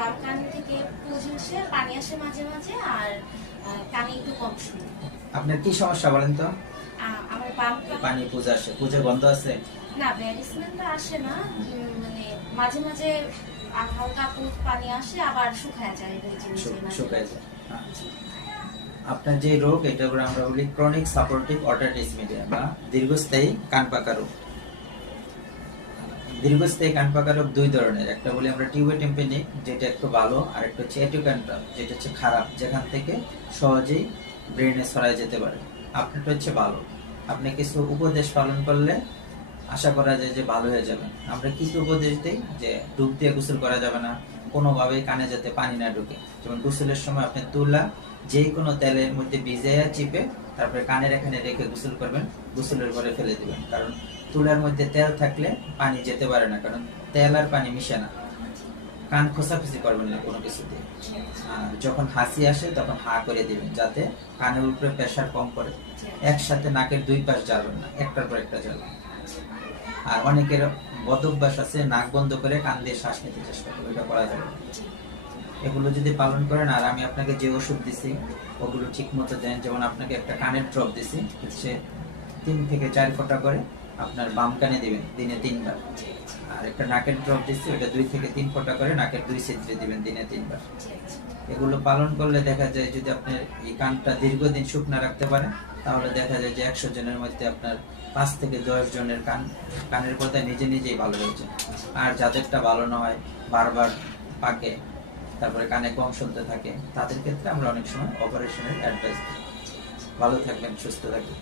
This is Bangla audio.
বাম কান থেকে পুজ আসে পানি আসে মাঝে মাঝে আর কানে একটু কম শুনি। আপনার কি সমস্যা বলেন তো? আমার বাম পানি পূজা আসে। পূজা গন্ধ আছে? না ব্যাডি স্মেলটা আসে না। মানে মাঝে মাঝে হালকা পুজ পানি আসে আবার শুকায় যায় শুকায় যায়। হ্যাঁ। আপনার যে রোগ এটা আমরা বলি ক্রনিক সাপোর্টিভ অটাইটিস মিডিয়া বা দীর্ঘস্থায়ী কান পাকা রোগ। দীর্ঘস্থায়ী কান পাকা রোগ দুই ধরনের। একটা বলি আমরা টিউবে টেম্পেনি যেটা একটু ভালো, আর একটা হচ্ছে এটুকানটা যেটা হচ্ছে খারাপ, যেখান থেকে সহজেই ব্রেনে ছড়ায় যেতে পারে। আপনারটা হচ্ছে ভালো। আপনি কিছু উপদেশ পালন করলে আশা করা যায় যে ভালো হয়ে যাবে। আমরা কিছু উপদেশ দিই যে ডুব দিয়ে গোসল করা যাবে না। কোনোভাবেই কানে যাতে পানি না ঢুকে। যেমন গোসলের সময় আপনি তুলা যে কোনো তেলের মধ্যে ভিজাইয়া চিপে তারপরে কানের এখানে রেখে গোসল করবেন, গোসলের পরে ফেলে দিবেন। কারণ তুলার মধ্যে তেল থাকলে পানি যেতে পারে না, কারণ তেল আর পানি মিশে না। কান খোসাখুসি করবেন না কোনো কিছু দিয়ে যখন হাসি আসে তখন হা করে দিবেন, যাতে কানের উপরে প্রেশার কম করে একসাথে নাকের দুই পাশ জ্বালবেন না, একটার পর একটা জ্বালবেন। আর অনেকের বদ অভ্যাস আছে, নাক বন্ধ করে কান দিয়ে শ্বাস নিতে চেষ্টা করবে, এটা করা যাবে এগুলো যদি পালন করেন, আর আমি আপনাকে যে ওষুধ দিছি, ওগুলো ঠিক মতো দেন। যেমন আপনাকে একটা কানের ড্রপ দিছি হচ্ছে তিন থেকে চার ফোঁটা করে আপনার বাম কানে দিবেন, দিনে তিনবার। আর একটা নাকের ড্রপ দিচ্ছি ওটা দুই থেকে তিন ফোঁটা করে নাকের দুই ছিদ্রে দিবেন, দিনে তিনবার। এগুলো পালন করলে দেখা যায় যদি আপনি এই কানটা দীর্ঘদিন শুকনা রাখতে পারেন তাহলে দেখা যায় যে একশো জনের মধ্যে আপনার পাঁচ থেকে দশ জনের কান, কানের কথা নিজে নিজেই ভালো হয়েছে আর যাদেরটা ভালো না হয় বারবার পাকে, তারপরে কানে কম শুনতে থাকে, তাদের ক্ষেত্রে আমরা অনেক সময় অপারেশনের অ্যাডভাইস দিই। ভালো থাকবেন, সুস্থ থাকবেন।